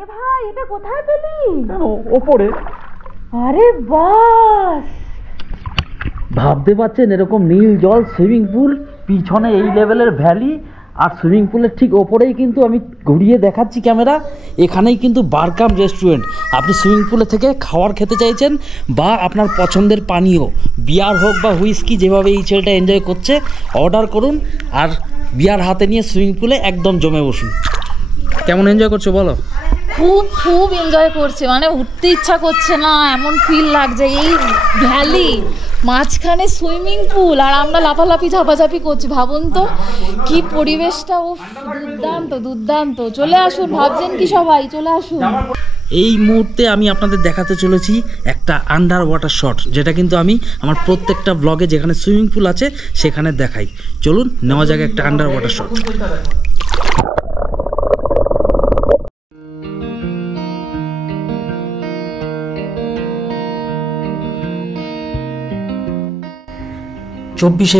এ ভাই, এটা কোথায় পেলি? কেন ওপরে? আরে বাস, ভাবতে পারছেন এরকম নীল জল সুইমিং পুল, পিছনে এই লেভেলের ভ্যালি, আর সুইমিং পুলের ঠিক ওপরেই কিন্তু আমি ঘুরিয়ে দেখাচ্ছি ক্যামেরা, এখানেই কিন্তু বারকাম রেস্টুরেন্ট। আপনি সুইমিং পুলে থেকে খাবার খেতে চাইছেন বা আপনার পছন্দের পানীয় বিয়ার হোক বা হুইস্কি, যেভাবে এই ছেলেটা এনজয় করছে, অর্ডার করুন আর বিয়ার হাতে নিয়ে সুইমিং পুলে একদম জমে বসুন। কেমন এনজয় করছো বলো? খুব খুব এনজয় করছে, মানে উঠতে ইচ্ছা করছে না, এমন ফিল লাগছে। এই ভ্যালি মাঝখানে সুইমিং পুল আর আমরা লাফালাফি ঝাপাঝাপি করছি। ভাবুন তো কি পরিবেশটা, ও দুর্দান্ত দুর্দান্ত। চলে আসুন, ভাবছেন কি সবাই, চলে আসুন। এই মুহূর্তে আমি আপনাদের দেখাতে চলেছি একটা আন্ডার ওয়াটার শট, যেটা কিন্তু আমি আমার প্রত্যেকটা ব্লগে যেখানে সুইমিং পুল আছে সেখানে দেখাই। চলুন নেওয়া যাক একটা আন্ডার ওয়াটার শট।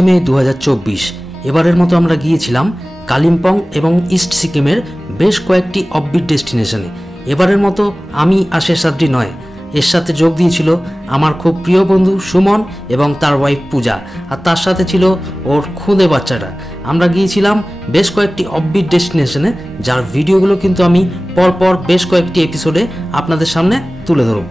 মে 2024, এবারের মতো আমরা গিয়েছিলাম কালিম্পং এবং ইস্ট সিকিমের বেশ কয়েকটি অফবিট ডেস্টিনেশনে। এবারের মতো আমি আর শেষাদ্রি নয়, এর সাথে যোগ দিয়েছিল আমার খুব প্রিয় বন্ধু সুমন এবং তার ওয়াইফ পূজা, আর তার সাথে ছিল ওর খুদে বাচ্চাটা। আমরা গিয়েছিলাম বেশ কয়েকটি অফবিট ডেস্টিনেশনে, যার ভিডিওগুলো কিন্তু আমি পরপর বেশ কয়েকটি এপিসোডে আপনাদের সামনে তুলে ধরব।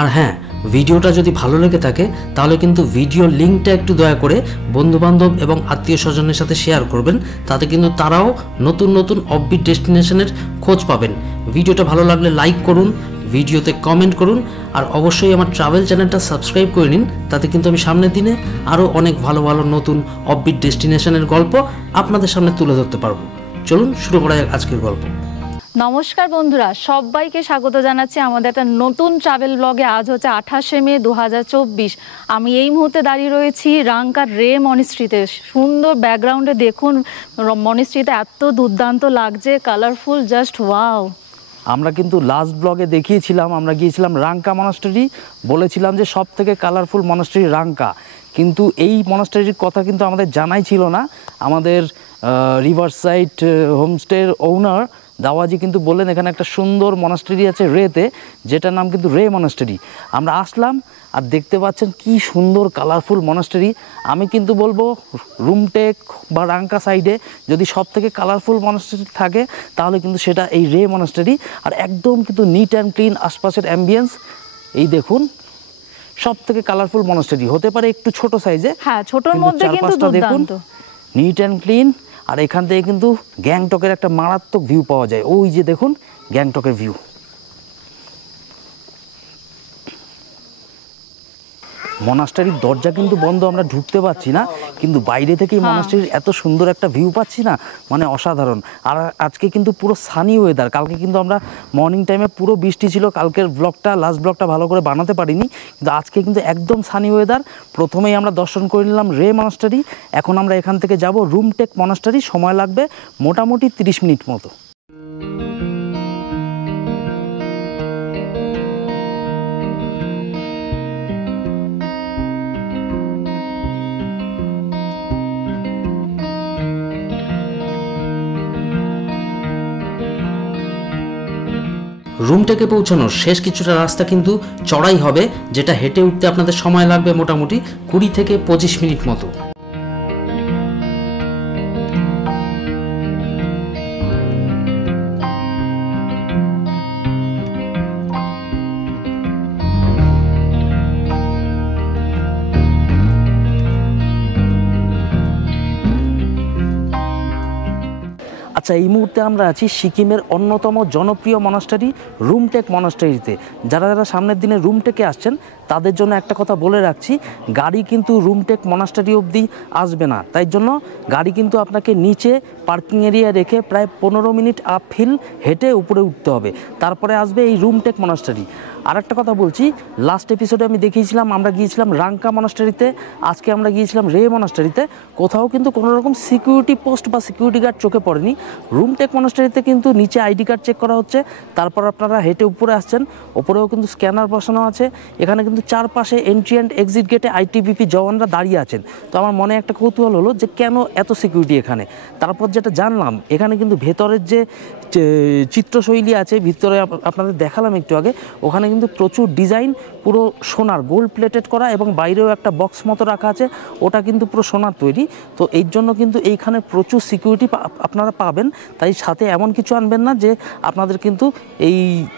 আর হ্যাঁ, ভিডিওটা যদি ভালো লেগে থাকে তাহলে কিন্তু ভিডিও লিঙ্কটা একটু দয়া করে বন্ধুবান্ধব এবং আত্মীয় স্বজনের সাথে শেয়ার করবেন, তাতে কিন্তু তারাও নতুন নতুন অফবিট ডেস্টিনেশনের খোঁজ পাবেন। ভিডিওটা ভালো লাগলে লাইক করুন, ভিডিওতে কমেন্ট করুন, আর অবশ্যই আমার ট্রাভেল চ্যানেলটা সাবস্ক্রাইব করে নিন, তাতে কিন্তু আমি সামনের দিনে আরও অনেক ভালো ভালো নতুন অফবিট ডেস্টিনেশনের গল্প আপনাদের সামনে তুলে ধরতে পারবো। চলুন শুরু করা যাক আজকের গল্প। নমস্কার বন্ধুরা, সবাইকে স্বাগত জানাচ্ছি আমাদের একটা নতুন ট্রাভেল ব্লগে। আজ হচ্ছে 28শে মে 2024। আমি এই মুহূর্তে দাঁড়িয়ে রয়েছি রাংকার রে মনিস্ট্রিতে। সুন্দর ব্যাকগ্রাউন্ডে দেখুন, মনিস্ট্রিতে এত দুর্দান্ত লাগছে, কালারফুল, জাস্ট ওয়াও। আমরা কিন্তু লাস্ট ব্লগে দেখিয়েছিলাম, আমরা গিয়েছিলাম রাংকা মনাস্টারি, বলেছিলাম যে সব থেকে কালারফুল মনাস্টারি রাংকা, কিন্তু এই মনাস্টারির কথা কিন্তু আমাদের জানাই ছিল না। আমাদের রিভারসাইড হোমস্টের ওনার দাওয়াজি কিন্তু বললেন এখানে একটা সুন্দর মনাস্টারি আছে রেতে, যেটার নাম কিন্তু রে মনাস্টারি। আমরা আসলাম আর দেখতে পাচ্ছেন কি সুন্দর কালারফুল মনাস্টারি। আমি কিন্তু বলবো রুমটেক বা রাংকা সাইডে যদি সব থেকে কালারফুল মনাস্টারি থাকে তাহলে কিন্তু সেটা এই রে মনাস্টারি। আর একদম কিন্তু নিট অ্যান্ড ক্লিন, আশপাশের অ্যাম্বিয়েন্স এই দেখুন, সব থেকে কালারফুল মনাস্টারি। হতে পারে একটু ছোট সাইজে, হ্যাঁ ছোটর মধ্যে কিন্তু দেখুন নিট অ্যান্ড ক্লিন। আর এখান থেকে কিন্তু গ্যাংটকের একটা মারাত্মক ভিউ পাওয়া যায়। ওই যে দেখুন গ্যাংটকের ভিউ। মনাস্টারির দরজা কিন্তু বন্ধ, আমরা ঢুকতে পারছি না, কিন্তু বাইরে থেকেই মনাস্টারির এত সুন্দর একটা ভিউ পাচ্ছি না, মানে অসাধারণ। আর আজকে কিন্তু পুরো সানি ওয়েদার। কালকে কিন্তু আমরা মর্নিং টাইমে পুরো বৃষ্টি ছিল, কালকের ব্লগটা লাস্ট ব্লগটা ভালো করে বানাতে পারিনি, কিন্তু আজকে কিন্তু একদম সানি ওয়েদার। প্রথমেই আমরা দর্শন করে নিলাম রে মনাস্টারি। এখন আমরা এখান থেকে যাব রুমটেক মনাস্টারি, সময় লাগবে মোটামুটি 30 মিনিট মতো। রুমটেকে পৌঁছানোর শেষ কিছুটা রাস্তা কিন্তু চড়াই হবে, যেটা হেঁটে উঠতে আপনাদের সময় লাগবে মোটামুটি 20 থেকে 25 মিনিট মতো। আচ্ছা, এই মুহূর্তে আমরা আছি সিকিমের অন্যতম জনপ্রিয় মনাস্টারি রুমটেক মনাস্টারিতে। যারা যারা সামনের দিনে রুমটেকে আসছেন তাদের জন্য একটা কথা বলে রাখছি, গাড়ি কিন্তু রুমটেক মনাস্টারি অবধি আসবে না, তাই জন্য গাড়ি কিন্তু আপনাকে নিচে পার্কিং এরিয়া রেখে প্রায় 15 মিনিট আপ হিল হেঁটে উপরে উঠতে হবে, তারপরে আসবে এই রুমটেক মনাস্টারি। আর একটা কথা বলছি, লাস্ট এপিসোডে আমি দেখিয়েছিলাম আমরা গিয়েছিলাম রাংকা মনাস্টারিতে, আজকে আমরা গিয়েছিলাম রে মনাস্টারিতে। কোথাও কিন্তু কোনো রকম সিকিউরিটি পোস্ট বা সিকিউরিটি গার্ড চোখে পড়েনি। রুমটেক মনাস্টারিতে কিন্তু নিচে আইডি কার্ড চেক করা হচ্ছে, তারপর আপনারা হেঁটে উপরে আসছেন, ওপরেও কিন্তু স্ক্যানার বসানো আছে। এখানে কিন্তু চারপাশে এন্ট্রি অ্যান্ড এক্সিট গেটে আইটিবিপি জওয়ানরা দাঁড়িয়ে আছেন। তো আমার মনে একটা কৌতূহল হলো যে কেন এত সিকিউরিটি এখানে। তারপর যেটা জানলাম, এখানে কিন্তু ভেতরের যে চিত্রশৈলী আছে, ভিতরে আপনাদের দেখালাম একটু আগে, ওখানে কিন্তু প্রচুর ডিজাইন, পুরো সোনার গোল্ড প্লেটেড করা, এবং বাইরেও একটা বক্স মতো রাখা আছে, ওটা কিন্তু পুরো সোনার তৈরি। তো এই জন্য কিন্তু এইখানে প্রচুর সিকিউরিটি আপনারা পাবেন। তাই সাথে এমন কিছু আনবেন না যে আপনাদের কিন্তু এই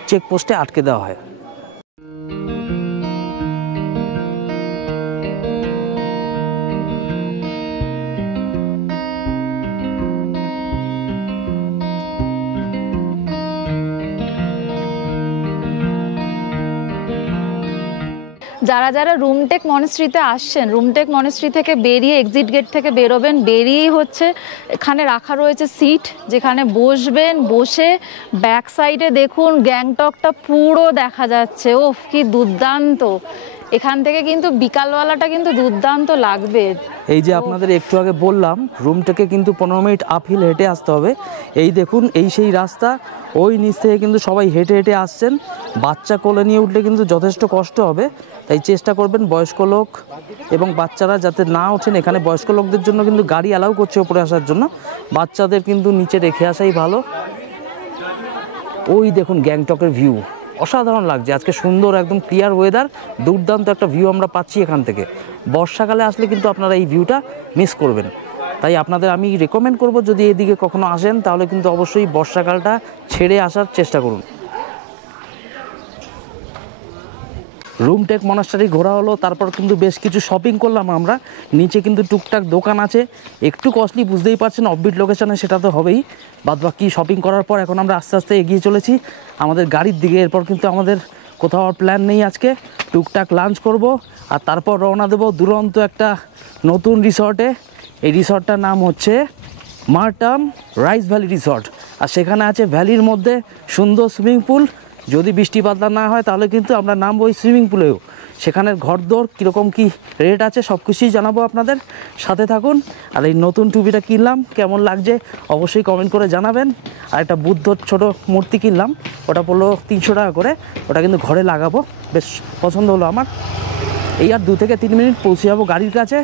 চেকপোস্টে আটকে দেওয়া হয়। যারা যারা রুমটেক মনেস্ট্রিতে আসছেন, রুমটেক মনেস্ট্রি থেকে বেরিয়ে এক্সিট গেট থেকে বেরোবেন, বেরিয়েই হচ্ছে এখানে রাখা রয়েছে সিট, যেখানে বসবেন। বসে ব্যাক সাইডে দেখুন গ্যাংটকটা পুরো দেখা যাচ্ছে। ওফ, কি দুর্দান্ত! এখান থেকে কিন্তু বিকালবেলাটা কিন্তু দুর্দান্ত লাগবে। এই যে আপনাদের একটু আগে বললাম, রুম থেকে কিন্তু 15 মিনিট আপহিল হেঁটে আসতে হবে। এই দেখুন, এই সেই রাস্তা, ওই নিচ থেকে কিন্তু সবাই হেঁটে হেঁটে আসছেন। বাচ্চা কোলে নিয়ে উঠলে কিন্তু যথেষ্ট কষ্ট হবে, তাই চেষ্টা করবেন বয়স্ক লোক এবং বাচ্চারা যাতে না ওঠেন। এখানে বয়স্ক লোকদের জন্য কিন্তু গাড়ি অ্যালাউ করছে উপরে আসার জন্য, বাচ্চাদের কিন্তু নিচে রেখে আসাই ভালো। ওই দেখুন গ্যাংটকের ভিউ, অসাধারণ লাগছে আজকে, সুন্দর একদম ক্লিয়ার ওয়েদার, দুর্দান্ত একটা ভিউ আমরা পাচ্ছি এখান থেকে। বর্ষাকালে আসলে কিন্তু আপনারা এই ভিউটা মিস করবেন। তাই আপনাদের আমি রেকমেন্ড করব, যদি এদিকে কখনো আসেন তাহলে কিন্তু অবশ্যই বর্ষাকালটা ছেড়ে আসার চেষ্টা করুন। রুমটেক মনাস্টারি ঘোরা হলো, তারপর কিন্তু বেশ কিছু শপিং করলাম আমরা। নিচে কিন্তু টুকটাক দোকান আছে, একটু কস্টলি বুঝতেই পারছেন, অফবিট লোকেশনে সেটা তো হবেই। বাদবাকি শপিং করার পর এখন আমরা আস্তে আস্তে এগিয়ে চলেছি আমাদের গাড়ির দিকে। এরপর কিন্তু আমাদের কোথাও আর প্ল্যান নেই আজকে, টুকটাক লাঞ্চ করব আর তারপর রওনা দেবো দুরন্ত একটা নতুন রিসর্টে। এই রিসর্টটার নাম হচ্ছে মারটাম রাইস ভ্যালি রিসর্ট, আর সেখানে আছে ভ্যালির মধ্যে সুন্দর সুইমিং পুল। যদি বৃষ্টি বাদলা না হয় তাহলে কিন্তু আমরা নামবো ওই সুইমিং পুলেও। সেখানের ঘরদোর কীরকম কী রেট আছে সব কিছুই জানাবো আপনাদের, সাথে থাকুন। আর এই নতুন টুপিটা কিনলাম, কেমন লাগছে অবশ্যই কমেন্ট করে জানাবেন। আর একটা বুদ্ধর ছোটো মূর্তি কিনলাম, ওটা পড়লো 300 টাকা করে, ওটা কিন্তু ঘরে লাগাবো, বেশ পছন্দ হলো আমার। এই আর 2 থেকে 3 মিনিট পৌঁছে যাবো গাড়ির কাছে।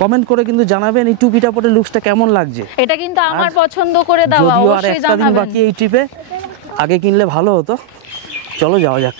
কমেন্ট করে কিন্তু জানাবেন এই টুপিটা পরে লুকসটা কেমন লাগছে। এটা কিন্তু আমার পছন্দ করে দেওয়া, যদিও আর অবশ্যই একটা দিন জানাবেন। বাকি এই ট্রিপে, আগে কিনলে ভালো হতো। চলো যাওয়া যাক।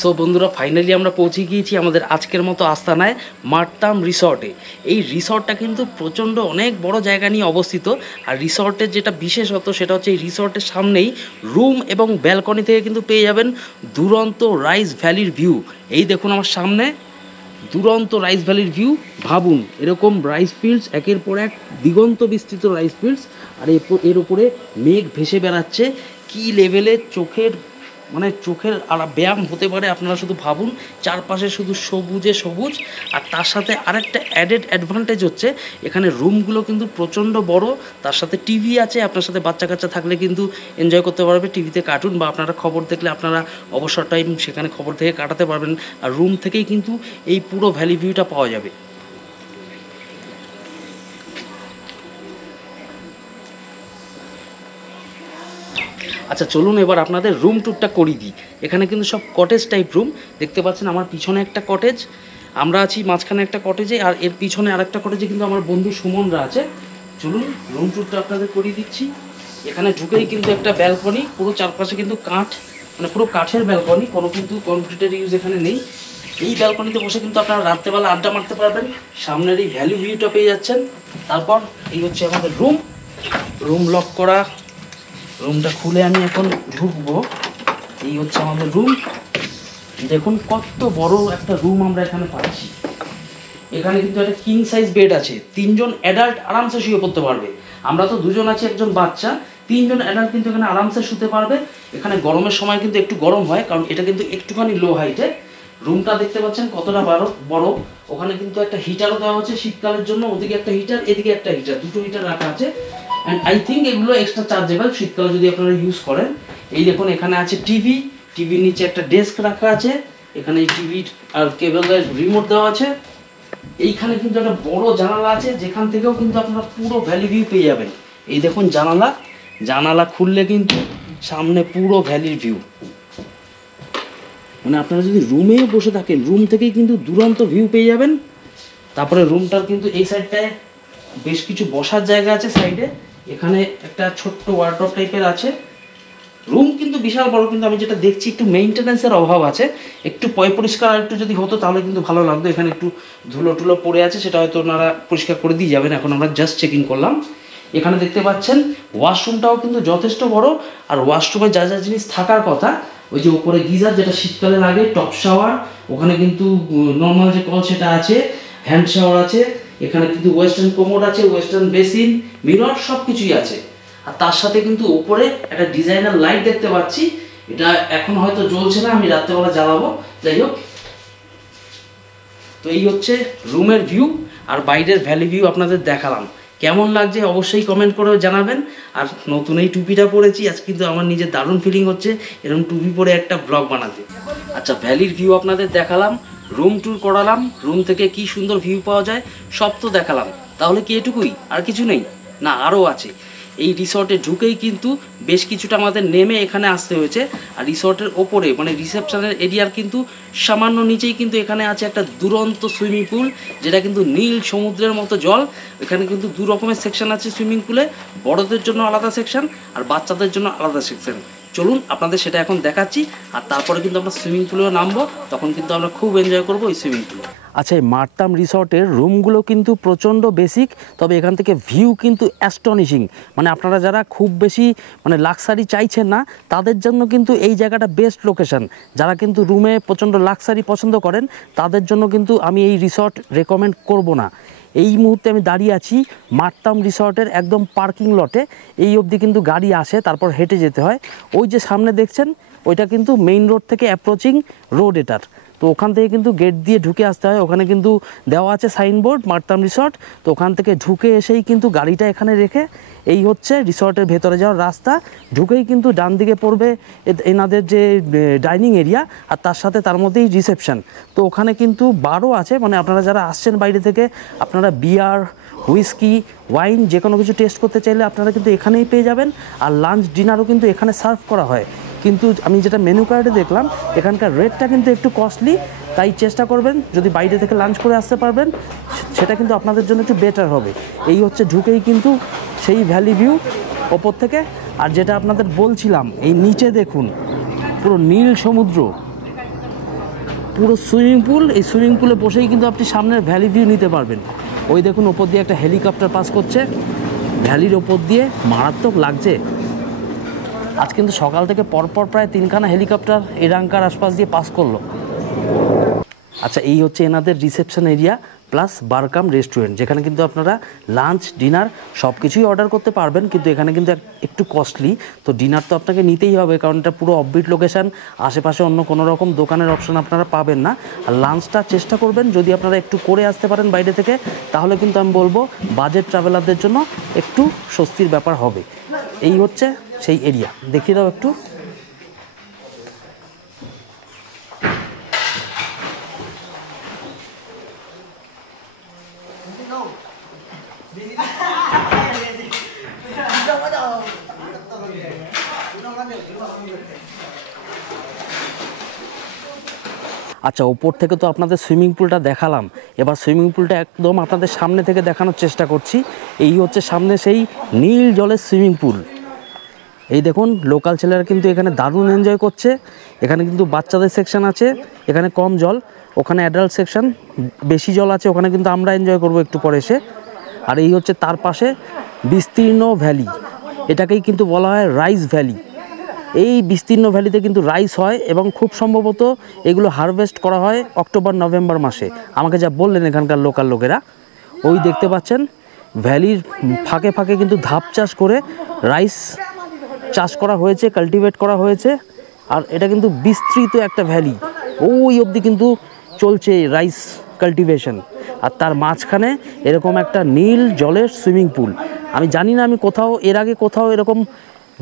সো বন্ধুরা, ফাইনালি আমরা পৌঁছে গিয়েছি আমাদের আজকের মতো আস্তানায়, মারটাম রিসর্টে। এই রিসর্টটা কিন্তু প্রচণ্ড অনেক বড় জায়গা নিয়ে অবস্থিত। আর রিসর্টের যেটা বিশেষত্ব সেটা হচ্ছে এই রিসর্টের সামনেই রুম এবং ব্যালকনি থেকে কিন্তু পেয়ে যাবেন দুরন্ত রাইস ভ্যালির ভিউ। এই দেখুন আমার সামনে দুরন্ত রাইস ভ্যালির ভিউ। ভাবুন, এরকম রাইস ফিল্ডস, একের পর এক দিগন্ত বিস্তৃত রাইস ফিল্ডস, আর এর উপরে মেঘ ভেসে বেড়াচ্ছে। কী লেভেলের চোখের আর ব্যায়াম হতে পারে আপনারা শুধু ভাবুন। চারপাশে শুধু সবুজে সবুজ। আর তার সাথে আরেকটা অ্যাডেড অ্যাডভান্টেজ হচ্ছে এখানে রুমগুলো কিন্তু প্রচণ্ড বড়, তার সাথে টিভি আছে। আপনার সাথে বাচ্চা কাচ্চা থাকলে কিন্তু এনজয় করতে পারবে টিভিতে কার্টুন, বা আপনারা খবর দেখলে আপনারা অবসর টাইম সেখানে খবর থেকে কাটাতে পারবেন। আর রুম থেকেই কিন্তু এই পুরো ভ্যালি ভিউটা পাওয়া যাবে। আচ্ছা চলুন এবার আপনাদের রুম ট্যুরটা করিয়ে দিই। এখানে কিন্তু সব কটেজ টাইপ রুম দেখতে পাচ্ছেন। আমার পিছনে একটা কটেজ, আমরা আছি মাঝখানে একটা কটেজে, আর এর পিছনে আরেকটা কটেজে কিন্তু আমার বন্ধু সুমনরা আছে। চলুন রুম ট্যুরটা আপনাদের করিয়ে দিচ্ছি। এখানে ঢুকেই কিন্তু একটা ব্যালকনি, পুরো চারপাশে কিন্তু কাঠ, মানে পুরো কাঠের ব্যালকনি, কোনো কিন্তু কনক্রিটের ইউজ এখানে নেই। এই ব্যালকনিতে বসে কিন্তু আপনারা রাত্রেবেলা আড্ডা মারতে পারবেন, সামনের এই ভ্যালি ভিউটা পেয়ে যাচ্ছেন। তারপর এই হচ্ছে আমাদের রুম লক করা। রুমটা খুলে আমি এখন ঢুকবো। এই হচ্ছে আমাদের রুম। দেখুন কত বড় একটা রুম আমরা এখানে পাচ্ছি। এখানে কিন্তু একটা কিং সাইজ বেড আছে, 3 জন অ্যাডাল্ট আরামসে শুয়ে পড়তে পারবে। আমরা তো 2 জন আছি, একজন বাচ্চা, 3 জন অ্যাডাল্ট কিন্তু এখানে আরামসে শুতে পারবে। এখানে গরমের সময় কিন্তু একটু গরম হয়, কারণ এটা কিন্তু একটুখানি লো হাইটে। রুমটা দেখতে পাচ্ছেন কতটা বড়। ওখানে কিন্তু একটা হিটারও দেওয়া হচ্ছে শীতকালের জন্য, ওদিকে একটা হিটার, এদিকে একটা হিটার, দুটো হিটার রাখা আছে। অ্যান্ড আই থিঙ্ক এগুলো এক্সট্রা চার্জেবল শীতকালে যদি আপনারা ইউজ করেন। এই দেখুন এখানে আছে টিভির নিচে একটা ডেস্ক রাখা আছে, এখানে টিভি আর কেবলের রিমোট দেওয়া আছে। এইখানে কিন্তু একটা বড় জানালা আছে, যেখান থেকেও কিন্তু আপনারা পুরো ভ্যালি ভিউ পেয়ে যাবেন। এই দেখুন জানালা খুললে কিন্তু সামনে পুরো ভ্যালির ভিউ। মানে আপনারা যদি রুমেও বসে থাকেন, রুম থেকেই কিন্তু দুরন্ত ভিউ পেয়ে যাবেন। তারপরে রুমটার কিন্তু এই সাইডটায় বেশ কিছু বসার জায়গা আছে সাইডে, এখানে একটা ছোট্ট ওয়ার্ডরোব টাইপের আছে। রুম কিন্তু বিশাল বড়, কিন্তু আমি যেটা দেখছি একটু মেইনটেন্যান্সের অভাব আছে। একটু পরিষ্কার আর একটু যদি হতো তাহলে কিন্তু ভালো লাগতো। এখানে একটু ধুলো টুলো পড়ে আছে, সেটা হয়তো ওনারা পরিষ্কার করে দিয়ে যাবেন। এখন আমরা জাস্ট চেক ইন করলাম। এখানে দেখতে পাচ্ছেন ওয়াশরুমটাও কিন্তু যথেষ্ট বড়। আর ওয়াশরুমে যা যা জিনিস থাকার কথা, ওই যে উপরে গিজার যেটা শীতকালে লাগে, টপ শাওয়ার, ওখানে কিন্তু নর্মাল যে কল সেটা আছে, হ্যান্ড শাওয়ার আছে, এখানে কিন্তু ওয়েস্টার্ন কোমোড আছে, ওয়েস্টার্ন বেসিন, মিরর, সব কিছুই আছে। আর তার সাথে কিন্তু উপরে একটা ডিজাইনার লাইট দেখতে পাচ্ছি, এটা এখন হয়তো জ্বলছে না, আমি রাত্রেবেলা জ্বালাবো। যাই হোক, তো এই হচ্ছে রুমের ভিউ আর বাইরের ভ্যালি ভিউ আপনাদের দেখালাম। কেমন লাগছে অবশ্যই কমেন্ট করে জানাবেন। আর নতুন এই টুপিটা পরেছি, আজ কিন্তু আমার নিজের দারুণ ফিলিং হচ্ছে এরকম টুপি পরে একটা ব্লগ বানাতে। আচ্ছা, ভ্যালির ভিউ আপনাদের দেখালাম, রুম ট্যুর করালাম, রুম থেকে কি সুন্দর ভিউ পাওয়া যায় সব তো দেখালাম। তাহলে কি এটুকুই, আর কিছু নেই? না, আরও আছে। এই রিসর্টে ঢুকেই কিন্তু বেশ কিছুটা আমাদের নেমে এখানে আসতে হয়েছে। আর রিসর্টের ওপরে মানে রিসেপশনের এরিয়ার কিন্তু সামান্য নিচেই কিন্তু এখানে আছে একটা দুরন্ত সুইমিং পুল, যেটা কিন্তু নীল সমুদ্রের মতো জল। এখানে কিন্তু দু রকমের সেকশন আছে সুইমিং পুলে, বড়দের জন্য আলাদা সেকশন আর বাচ্চাদের জন্য আলাদা সেকশন। চলুন আপনাদের সেটা এখন দেখাচ্ছি। আর তারপরে কিন্তু আমরা সুইমিং পুলেও নামবো, তখন কিন্তু আমরা খুব এনজয় করবো এই সুইমিং পুলে। আচ্ছা, এই মারতাম রিসর্টের রুমগুলো কিন্তু প্রচণ্ড বেসিক, তবে এখান থেকে ভিউ কিন্তু অ্যাস্টনিশিং। মানে আপনারা যারা খুব বেশি মানে লাক্সারি চাইছেন না, তাদের জন্য কিন্তু এই জায়গাটা বেস্ট লোকেশন। যারা কিন্তু রুমে প্রচণ্ড লাক্সারি পছন্দ করেন, তাদের জন্য কিন্তু আমি এই রিসর্ট রেকমেন্ড করব না। এই মুহূর্তে আমি দাঁড়িয়ে আছি মারতাম রিসর্টের একদম পার্কিং লটে। এই অবধি কিন্তু গাড়ি আসে, তারপর হেঁটে যেতে হয়। ওই যে সামনে দেখছেন, ওইটা কিন্তু মেইন রোড থেকে অ্যাপ্রোচিং রোড এটার। তো ওখান থেকে কিন্তু গেট দিয়ে ঢুকে আসতে হয়। ওখানে কিন্তু দেওয়া আছে সাইনবোর্ড মারতাম রিসর্ট। তো ওখান থেকে ঢুকে এসেই কিন্তু গাড়িটা এখানে রেখে এই হচ্ছে রিসর্টের ভেতরে যাওয়ার রাস্তা। ঢুকেই কিন্তু ডান দিকে পড়বে এনাদের যে ডাইনিং এরিয়া, আর তার সাথে তার মধ্যেই রিসেপশন। তো ওখানে কিন্তু বারও আছে, মানে আপনারা যারা আসছেন বাইরে থেকে, আপনারা বিয়ার, হুইস্কি, ওয়াইন যে কোনো কিছু টেস্ট করতে চাইলে আপনারা কিন্তু এখানেই পেয়ে যাবেন। আর লাঞ্চ ডিনারও কিন্তু এখানে সার্ভ করা হয়। কিন্তু আমি যেটা মেনু কার্ডে দেখলাম, এখানকার রেটটা কিন্তু একটু কস্টলি, তাই চেষ্টা করবেন যদি বাইরে থেকে লাঞ্চ করে আসতে পারবেন, সেটা কিন্তু আপনাদের জন্য একটু বেটার হবে। এই হচ্ছে ঢুকেই কিন্তু সেই ভ্যালি ভিউ ওপর থেকে। আর যেটা আপনাদের বলছিলাম, এই নিচে দেখুন পুরো নীল সমুদ্র, পুরো সুইমিং পুল। এই সুইমিং পুলে বসেই কিন্তু আপনি সামনের ভ্যালি ভিউ নিতে পারবেন। ওই দেখুন ওপর দিয়ে একটা হেলিকপ্টার পাস করছে, ভ্যালির ওপর দিয়ে মারাত্মক লাগছে। আজ কিন্তু সকাল থেকে পরপর প্রায় 3খানা হেলিকপ্টার এই রাঙ্কার আশপাশ দিয়ে পাস করলো। আচ্ছা, এই হচ্ছে এনাদের রিসেপশন এরিয়া প্লাস বারকাম রেস্টুরেন্ট, যেখানে কিন্তু আপনারা লাঞ্চ ডিনার সব কিছুই অর্ডার করতে পারবেন। কিন্তু এখানে কিন্তু একটু কস্টলি। তো ডিনার তো আপনাকে নিতেই হবে, কারণ এটা পুরো অফবিট লোকেশান, আশেপাশে অন্য কোনো রকম দোকানের অপশন আপনারা পাবেন না। আর লাঞ্চটা চেষ্টা করবেন যদি আপনারা একটু করে আসতে পারেন বাইরে থেকে, তাহলে কিন্তু আমি বলবো বাজেট ট্রাভেলারদের জন্য একটু স্বস্তির ব্যাপার হবে। এই হচ্ছে সেই এরিয়া, দেখিয়ে দাও একটু। আচ্ছা, ওপর থেকে তো আপনাদের সুইমিং পুলটা দেখালাম, এবার সুইমিং পুলটা একদম আপনাদের সামনে থেকে দেখানোর চেষ্টা করছি। এই হচ্ছে সামনে সেই নীল জলের সুইমিং পুল। এই দেখুন লোকাল ছেলেরা কিন্তু এখানে দারুণ এনজয় করছে। এখানে কিন্তু বাচ্চাদের সেকশন আছে, এখানে কম জল, ওখানে অ্যাডাল্ট সেকশন বেশি জল আছে, ওখানে কিন্তু আমরা এনজয় করব একটু পরে এসে। আর এই হচ্ছে তার পাশে বিস্তীর্ণ ভ্যালি, এটাকেই কিন্তু বলা হয় রাইস ভ্যালি। এই বিস্তীর্ণ ভ্যালিতে কিন্তু রাইস হয় এবং খুব সম্ভবত এগুলো হারভেস্ট করা হয় অক্টোবর নভেম্বর মাসে, আমাকে যা বললেন এখানকার লোকাল লোকেরা। ওই দেখতে পাচ্ছেন ভ্যালির ফাঁকে ফাঁকে কিন্তু ধাপ চাষ করে রাইস চাষ করা হয়েছে, কাল্টিভেট করা হয়েছে। আর এটা কিন্তু বিস্তৃত একটা ভ্যালি, ওই অবধি কিন্তু চলছে রাইস কাল্টিভেশন। আর তার মাঝখানে এরকম একটা নীল জলের সুইমিং পুল। আমি জানি না আমি এর আগে কোথাও এরকম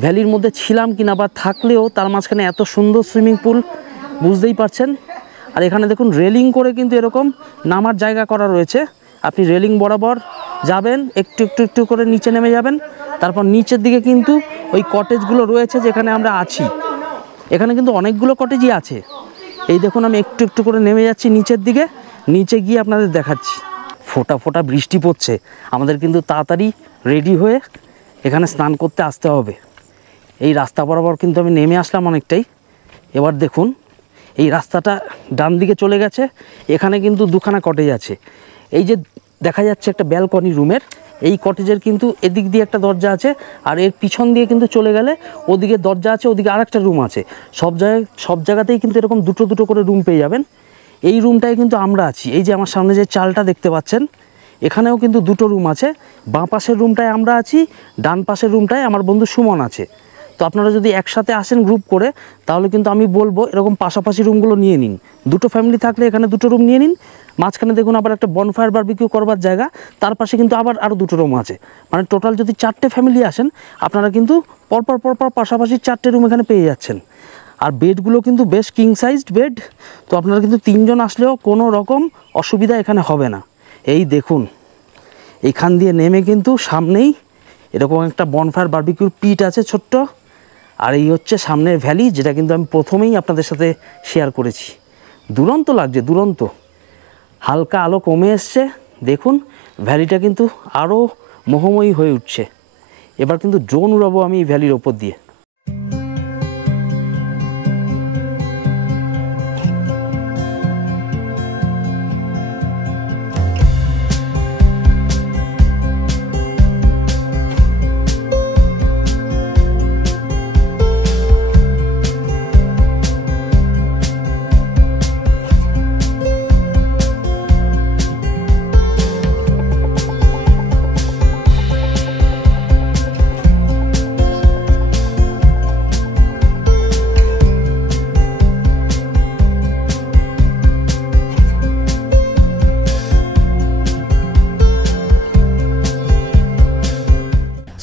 ভ্যালির মধ্যে ছিলাম কি না, বা থাকলেও তার মাঝখানে এত সুন্দর সুইমিং পুল, বুঝতেই পারছেন। আর এখানে দেখুন রেলিং করে কিন্তু এরকম নামার জায়গা করা রয়েছে। আপনি রেলিং বরাবর যাবেন, একটু একটু একটু করে নিচে নেমে যাবেন, তারপর নিচের দিকে কিন্তু ওই কটেজগুলো রয়েছে যেখানে আমরা আছি। এখানে কিন্তু অনেকগুলো কটেজই আছে। এই দেখুন আমি একটু একটু করে নেমে যাচ্ছি নিচের দিকে, নিচে গিয়ে আপনাদের দেখাচ্ছি। ফোঁটা ফোঁটা বৃষ্টি পড়ছে, আমাদের কিন্তু তাড়াতাড়ি রেডি হয়ে এখানে স্নান করতে আসতে হবে। এই রাস্তা বরাবর কিন্তু আমি নেমে আসলাম অনেকটাই। এবার দেখুন এই রাস্তাটা ডান দিকে চলে গেছে, এখানে কিন্তু দুখানা কটেজ আছে। এই যে দেখা যাচ্ছে একটা ব্যালকনি রুমের, এই কটেজের কিন্তু এদিক দিয়ে একটা দরজা আছে, আর এর পিছন দিয়ে কিন্তু চলে গেলে ওদিকে দরজা আছে, ওদিকে আরেকটা রুম আছে। সব জায়গাতেই কিন্তু এরকম দুটো দুটো করে রুম পেয়ে যাবেন। এই রুমটায় কিন্তু আমরা আছি। এই যে আমার সামনে যে চালটা দেখতে পাচ্ছেন, এখানেও কিন্তু দুটো রুম আছে। বাঁ পাশের রুমটায় আমরা আছি, ডান পাশের রুমটায় আমার বন্ধু সুমন আছে। তো আপনারা যদি একসাথে আসেন গ্রুপ করে, তাহলে কিন্তু আমি বলবো এরকম পাশাপাশি রুমগুলো নিয়ে নিন। দুটো ফ্যামিলি থাকলে এখানে দুটো রুম নিয়ে নিন। মাঝখানে দেখুন আবার একটা বনফায়ার বারবিকিউ করবার জায়গা, তার পাশে কিন্তু আবার আরও দুটো রুম আছে। মানে টোটাল যদি 4টে ফ্যামিলি আসেন, আপনারা কিন্তু পরপর পাশাপাশি 4টে রুম এখানে পেয়ে যাচ্ছেন। আর বেডগুলো কিন্তু বেশ কিং সাইজড বেড। তো আপনারা কিন্তু 3 জন আসলেও কোনো রকম অসুবিধা এখানে হবে না। এই দেখুন এইখান দিয়ে নেমে কিন্তু সামনেই এরকম একটা বনফায়ার বারবিকিউর পিট আছে ছোট্ট। আর এই হচ্ছে সামনের ভ্যালি, যেটা কিন্তু আমি প্রথমেই আপনাদের সাথে শেয়ার করেছি। দুরন্ত লাগছে, দুরন্ত। হালকা আলো কমে এসছে, দেখুন ভ্যালিটা কিন্তু আরও মোহময়ী হয়ে উঠছে। এবার কিন্তু ড্রোন উড়াবো আমি এই ভ্যালির ওপর দিয়ে।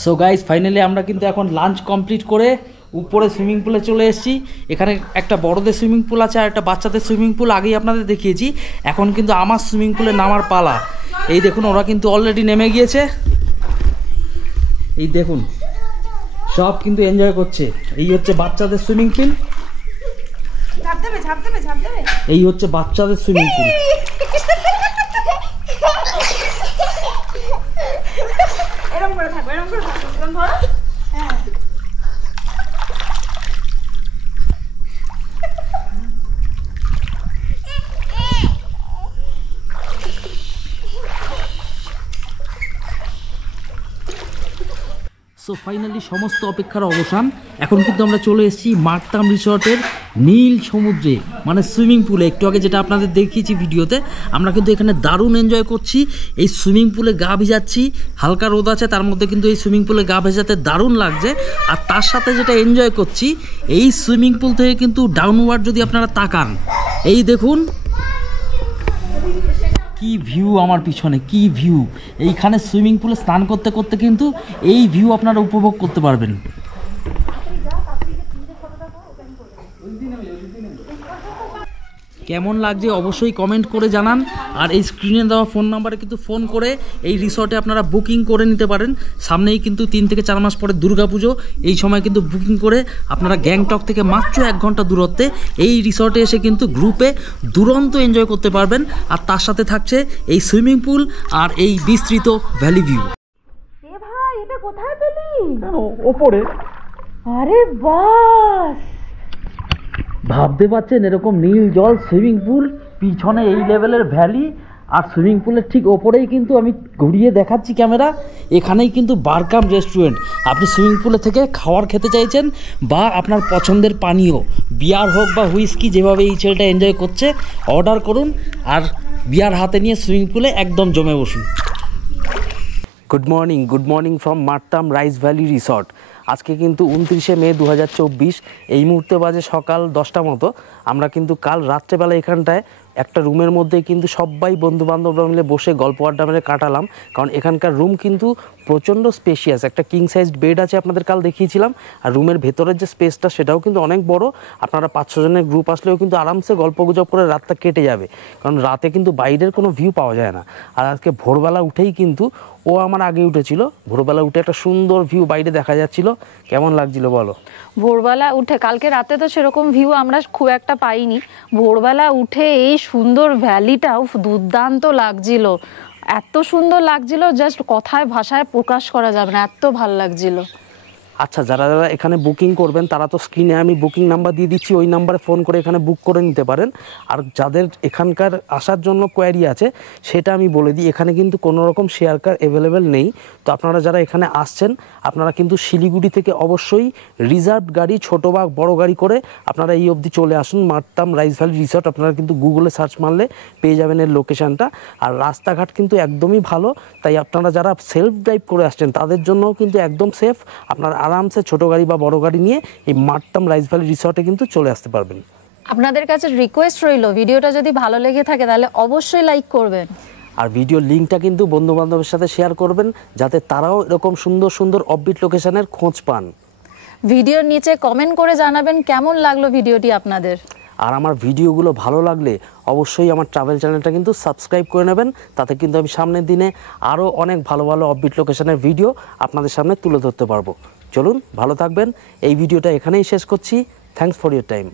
সো গাইজ ফাইনালি আমরা কিন্তু এখন লাঞ্চ কমপ্লিট করে উপরে সুইমিং পুলে চলে এসেছি। এখানে একটা বড়দের সুইমিং পুল আছে আর একটা বাচ্চাদের সুইমিং পুল আগেই আপনাদের দেখিয়েছি। এখন কিন্তু আমার সুইমিং পুলে নামার পালা। এই দেখুন ওরা কিন্তু অলরেডি নেমে গিয়েছে। এই দেখুন সব কিন্তু এনজয় করছে। এই হচ্ছে বাচ্চাদের সুইমিং পুল, এই হচ্ছে বাচ্চাদের সুইমিং পুল। সো ফাইনালি সমস্ত অপেক্ষার অবসান। এখন কিন্তু আমরা চলে এসেছি মারতাম রিসর্টের নীল সমুদ্রে, মানে সুইমিং পুলে। একটু আগে যেটা আপনাদের দেখিয়েছি ভিডিওতে, আমরা কিন্তু এখানে দারুণ এনজয় করছি। এই সুইমিং পুলে গা ভিজাচ্ছি, হালকা রোদ আছে, তার মধ্যে কিন্তু এই সুইমিং পুলে গা ভেজাতে দারুণ লাগছে। আর তার সাথে যেটা এনজয় করছি, এই সুইমিং পুল থেকে কিন্তু ডাউনওয়ার্ড যদি আপনারা তাকান, এই দেখুন কি ভিউ আমার পিছনে, কি ভিউ। এইখানে সুইমিং পুলে স্নান করতে করতে কিন্তু এই ভিউ আপনারা উপভোগ করতে পারবেন। কেমন লাগছে অবশ্যই কমেন্ট করে জানান। আর এই স্ক্রিনে দেওয়া ফোন নাম্বারে কিন্তু ফোন করে এই রিসর্টে আপনারা বুকিং করে নিতে পারেন। সামনেই কিন্তু 3 থেকে 4 মাস পরে দুর্গাপুজো। এই সময় কিন্তু বুকিং করে আপনারা গ্যাংটক থেকে মাত্র 1 ঘন্টা দূরত্বে এই রিসর্টে এসে কিন্তু গ্রুপে দুরন্ত এনজয় করতে পারবেন। আর তার সাথে থাকছে এই সুইমিং পুল আর এই বিস্তৃত ভ্যালি ভিউ। ভাই এটা কোথায় পেলি? ওপরে। আরে বাস, ভাবতে পারছেন এরকম নীল জল সুইমিং পুল, পিছনে এই লেভেলের ভ্যালি, আর সুইমিং পুলের ঠিক ওপরেই কিন্তু আমি ঘুরিয়ে দেখাচ্ছি ক্যামেরা, এখানেই কিন্তু বারকাম রেস্টুরেন্ট। আপনি সুইমিং পুলে থেকে খাবার খেতে চাইছেন বা আপনার পছন্দের পানীয়, বিয়ার হোক বা হুইস্কি, যেভাবে এই ছেলেটা এনজয় করছে, অর্ডার করুন আর বিয়ার হাতে নিয়ে সুইমিং পুলে একদম জমে বসুন। গুড মর্নিং ফ্রম মারতাম রাইস ভ্যালি রিসর্ট। আজকে কিন্তু 29শে মে 2024, এই মুহূর্তে বাজে সকাল 10টা মতো। আমরা কিন্তু কাল রাত্রেবেলা এখানটায় একটা রুমের মধ্যে কিন্তু সবাই বন্ধুবান্ধবরা মিলে বসে গল্প আড্ডা মেরে কাটালাম, কারণ এখানকার রুম কিন্তু প্রচণ্ড স্পেশিয়াস। একটা কিং সাইজড বেড আছে, আপনাদের কাল দেখিয়েছিলাম, আর রুমের ভেতরের যে স্পেসটা সেটাও কিন্তু অনেক বড়। আপনারা 5-6 জনের গ্রুপ আসলেও কিন্তু আরামসে গল্পগুজব করে রাতটা কেটে যাবে, কারণ রাতে কিন্তু বাইরের কোনো ভিউ পাওয়া যায় না। আর আজকে ভোরবেলা উঠেই কিন্তু ও আমার আগে উঠেছিল, ভোরবেলা উঠে একটা সুন্দর ভিউ বাইরে দেখা যাচ্ছিল। কেমন লাগছিল বলো? ভোরবেলা উঠে, কালকে রাতে তো সেরকম ভিউ আমরা খুব একটা পাইনি, ভোরবেলা উঠে এই সুন্দর ভ্যালিটাও দুর্দান্ত লাগছিল, এত সুন্দর লাগছিল, জাস্ট কথায় ভাষায় প্রকাশ করা যাবে না, এত ভাল লাগছিল। আচ্ছা, যারা যারা এখানে বুকিং করবেন তারা তো স্ক্রিনে আমি বুকিং নাম্বার দিয়ে দিচ্ছি, ওই নাম্বারে ফোন করে এখানে বুক করে নিতে পারেন। আর যাদের এখানকার আসার জন্য কোয়ারি আছে সেটা আমি বলে দিই, এখানে কিন্তু কোনো রকম শেয়ার কার অ্যাভেলেবেল নেই। তো আপনারা যারা এখানে আসছেন আপনারা কিন্তু শিলিগুড়ি থেকে অবশ্যই রিজার্ভ গাড়ি, ছোটো বা বড় গাড়ি করে আপনারা এই অবধি চলে আসুন। মারতাম রাইস ভ্যালি রিসর্ট, আপনারা কিন্তু গুগলে সার্চ মারলে পেয়ে যাবেন এর লোকেশানটা। আর রাস্তাঘাট কিন্তু একদমই ভালো, তাই আপনারা যারা সেলফ ড্রাইভ করে আসছেন তাদের জন্যও কিন্তু একদম সেফ। আপনারা আরামসে ছোটো গাড়ি বা বড় গাড়ি নিয়ে এই মারতাম রাইস ভ্যালি রিসর্টে কিন্তু চলে আসতে পারবেন। আপনাদের কাছে রিকোয়েস্ট রইল, ভিডিওটা যদি ভালো লেগে থাকে তাহলে অবশ্যই লাইক করবেন, আর ভিডিওর লিঙ্কটা কিন্তু বন্ধুবান্ধবের সাথে শেয়ার করবেন, যাতে তারাও এরকম সুন্দর সুন্দর অফবিট লোকেশনের খোঁজ পান। ভিডিওর নিচে কমেন্ট করে জানাবেন কেমন লাগলো ভিডিওটি আপনাদের। আর আমার ভিডিওগুলো ভালো লাগলে অবশ্যই আমার ট্রাভেল চ্যানেলটা কিন্তু সাবস্ক্রাইব করে নেবেন, তাতে কিন্তু আমি সামনের দিনে আরও অনেক ভালো ভালো অফবিট লোকেশনের ভিডিও আপনাদের সামনে তুলে ধরতে পারবো। চলুন, ভালো থাকবেন। এই ভিডিওটা এখানেই শেষ করছি। Thanks for your time.